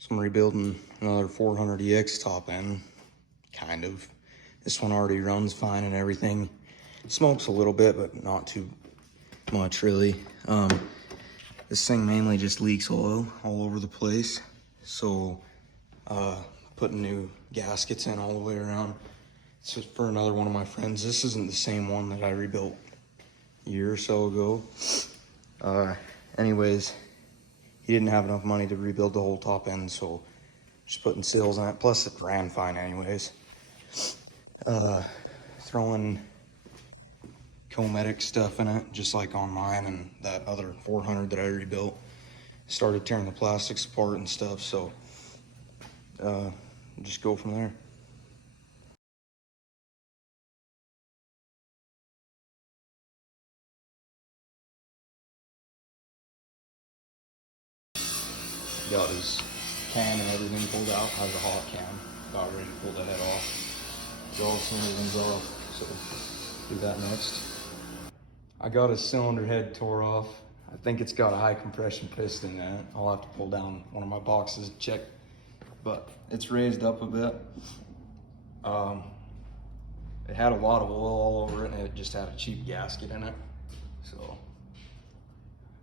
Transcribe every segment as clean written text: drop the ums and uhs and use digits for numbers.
So I'm rebuilding another 400EX top end, kind of. This one already runs fine and everything. Smokes a little bit, but not too much really. This thing mainly just leaks oil all over the place. So putting new gaskets in all the way around. It's just for another one of my friends. This isn't the same one that I rebuilt a year or so ago. Anyways, he didn't have enough money to rebuild the whole top end, so just putting seals on it. Plus it ran fine anyways. Throwing Cometic stuff in it, just like on mine and that other 400 that I rebuilt. Started tearing the plastics apart and stuff, so just go from there. Got his cam and everything pulled out. Has a hot cam. About ready to pull the head off. So everything's off. So do that next. I got his cylinder head tore off. I think it's got a high compression piston in it. I'll have to pull down one of my boxes to check, but it's raised up a bit. It had a lot of oil all over it, and it just had a cheap gasket in it. So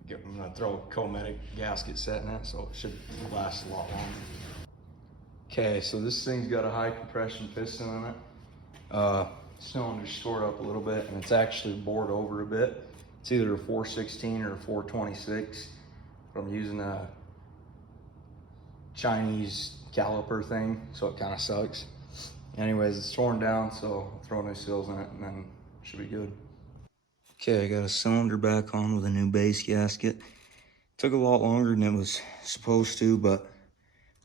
I'm gonna throw a Cometic gasket set in it, so it should last a lot longer. Okay, so this thing's got a high compression piston in it. Cylinder's scored up a little bit, and it's actually bored over a bit. It's either a 416 or a 426, but I'm using a Chinese caliper thing, so it kind of sucks. Anyways, it's torn down, so I'll throw new seals in it, and then it should be good. Okay, I got a cylinder back on with a new base gasket. Took a lot longer than it was supposed to, but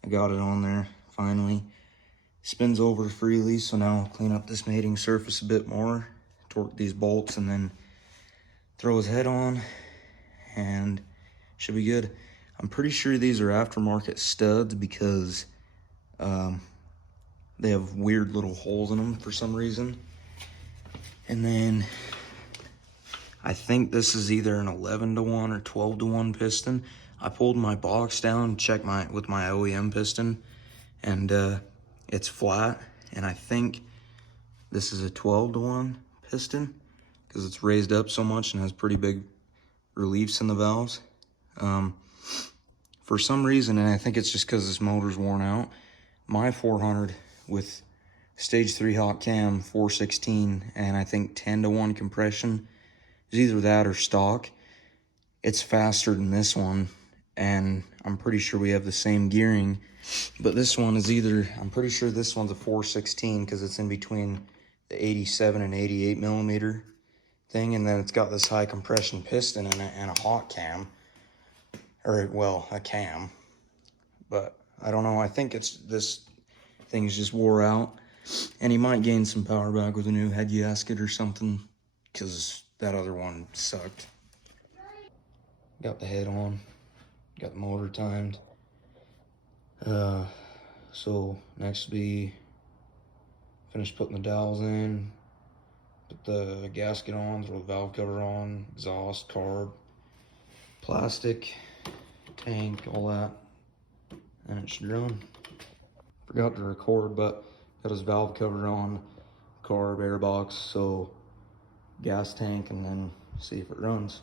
I got it on there finally. Spins over freely, so now I'll clean up this mating surface a bit more, torque these bolts, and then throw his head on, and should be good. I'm pretty sure these are aftermarket studs because they have weird little holes in them for some reason. And then I think this is either an 11-to-1 or 12-to-1 piston. I pulled my box down, checked with my OEM piston, and it's flat. And I think this is a 12-to-1 piston because it's raised up so much and has pretty big reliefs in the valves. For some reason, and I think it's just because this motor's worn out, my 400 with stage 3 hot cam, 416, and I think 10-to-1 compression is either that or stock. It's faster than this one, and I'm pretty sure we have the same gearing, but this one is either, I'm pretty sure this one's a 416 because it's in between the 87 and 88 millimeter thing, and then it's got this high compression piston in it and a hot cam, or well, a cam, but I don't know. I think it's this thing's just wore out, and he might gain some power back with a new head gasket or something because that other one sucked. Got the head on, got the motor timed. So next will be finish putting the dowels in, put the gasket on, throw the valve cover on, exhaust, carb, plastic, tank, all that, and it should run. Forgot to record, but got his valve cover on, carb, airbox, so gas tank, and then see if it runs.